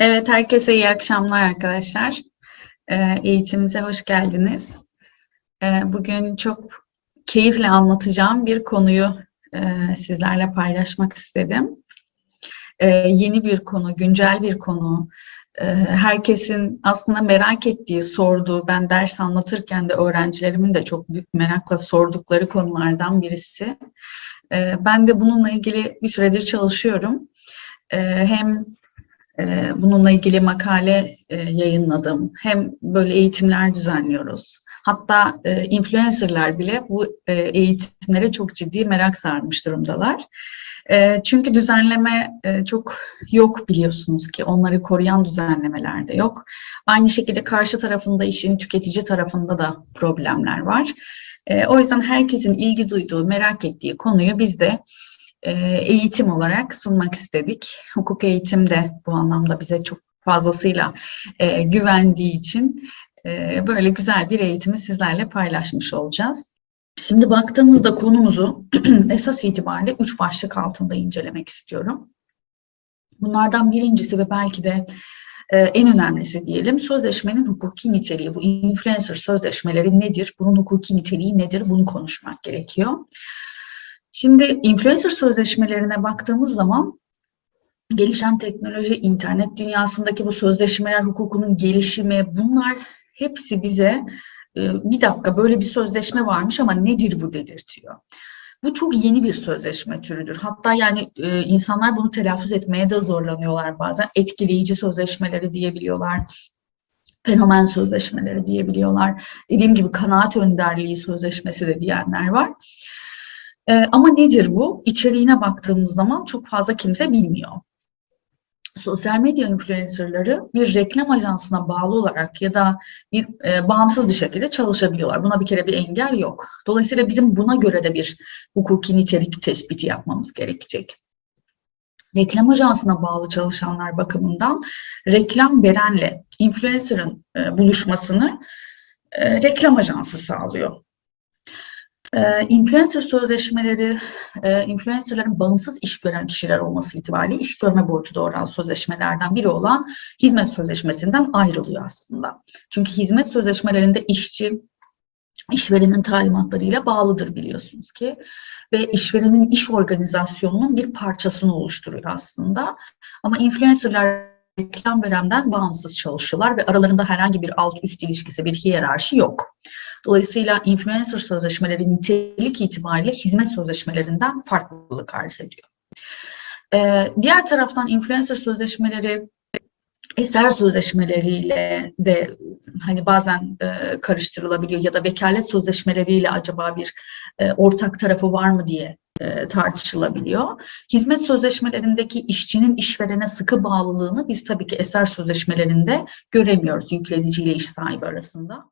Evet, herkese iyi akşamlar arkadaşlar. Ee, eğitimimize hoş geldiniz. Ee, bugün çok keyifle anlatacağım bir konuyu e, sizlerle paylaşmak istedim. Ee, yeni bir konu, güncel bir konu. Herkesin aslında merak ettiği, sorduğu, ben ders anlatırken de öğrencilerimin de çok büyük merakla sordukları konulardan birisi. Ben de bununla ilgili bir süredir çalışıyorum. Hem Bununla ilgili makale e, yayınladım. Hem böyle eğitimler düzenliyoruz. Hatta e, influencerlar bile bu e, eğitimlere çok ciddi merak sarmış durumdalar. E, Çünkü düzenleme çok yok biliyorsunuz ki. Onları koruyan düzenlemeler de yok. Aynı şekilde karşı tarafında işin tüketici tarafında da problemler var. O yüzden herkesin ilgi duyduğu, merak ettiği konuyu biz de eğitim olarak sunmak istedik. Hukuk eğitim de bu anlamda bize çok fazlasıyla e, güvendiği için e, böyle güzel bir eğitimi sizlerle paylaşmış olacağız. Şimdi baktığımızda konumuzu esas itibariyle üç başlık altında incelemek istiyorum. Bunlardan birincisi ve belki de e, en önemlisi diyelim sözleşmenin hukuki niteliği. Bu influencer sözleşmeleri nedir? Bunun hukuki niteliği nedir? Bunu konuşmak gerekiyor. Şimdi influencer sözleşmelerine baktığımız zaman gelişen teknoloji, internet dünyasındaki bu sözleşmeler hukukunun gelişimi bunlar hepsi bize e, bir dakika böyle bir sözleşme varmış ama nedir bu dedirtiyor. Bu çok yeni bir sözleşme türüdür. Hatta yani e, insanlar bunu telaffuz etmeye de zorlanıyorlar bazen. Etkileyici sözleşmeleri diyebiliyorlar. Fenomen sözleşmeleri diyebiliyorlar. Dediğim gibi kanaat önderliği sözleşmesi de diyenler var. Ee, ama nedir bu? İçeriğine baktığımız zaman çok fazla kimse bilmiyor. Sosyal medya influencerları bir reklam ajansına bağlı olarak ya da bir e, bağımsız bir şekilde çalışabiliyorlar. Buna bir kere bir engel yok. Dolayısıyla bizim buna göre de bir hukuki nitelik tespiti yapmamız gerekecek. Reklam ajansına bağlı çalışanlar bakımından reklam verenle influencer'ın e, buluşmasını e, reklam ajansı sağlıyor. İnfluencer sözleşmeleri, influencerların bağımsız iş gören kişiler olması itibariyle iş görme borcu doğuran sözleşmelerden biri olan hizmet sözleşmesinden ayrılıyor aslında. Çünkü hizmet sözleşmelerinde işçi, işverenin talimatlarıyla bağlıdır biliyorsunuz ki ve işverenin iş organizasyonunun bir parçasını oluşturuyor aslında. Ama influencerlar reklam verenden bağımsız çalışıyorlar ve aralarında herhangi bir alt üst ilişkisi, bir hiyerarşi yok. Dolayısıyla influencer sözleşmeleri nitelik itibariyle hizmet sözleşmelerinden farklılık arz ediyor. Ee, diğer taraftan influencer sözleşmeleri eser sözleşmeleriyle de hani bazen e, karıştırılabiliyor ya da vekalet sözleşmeleriyle acaba bir e, ortak tarafı var mı diye e, tartışılabiliyor. Hizmet sözleşmelerindeki işçinin işverene sıkı bağlılığını biz tabii ki eser sözleşmelerinde göremiyoruz yükleniciyle iş sahibi arasında.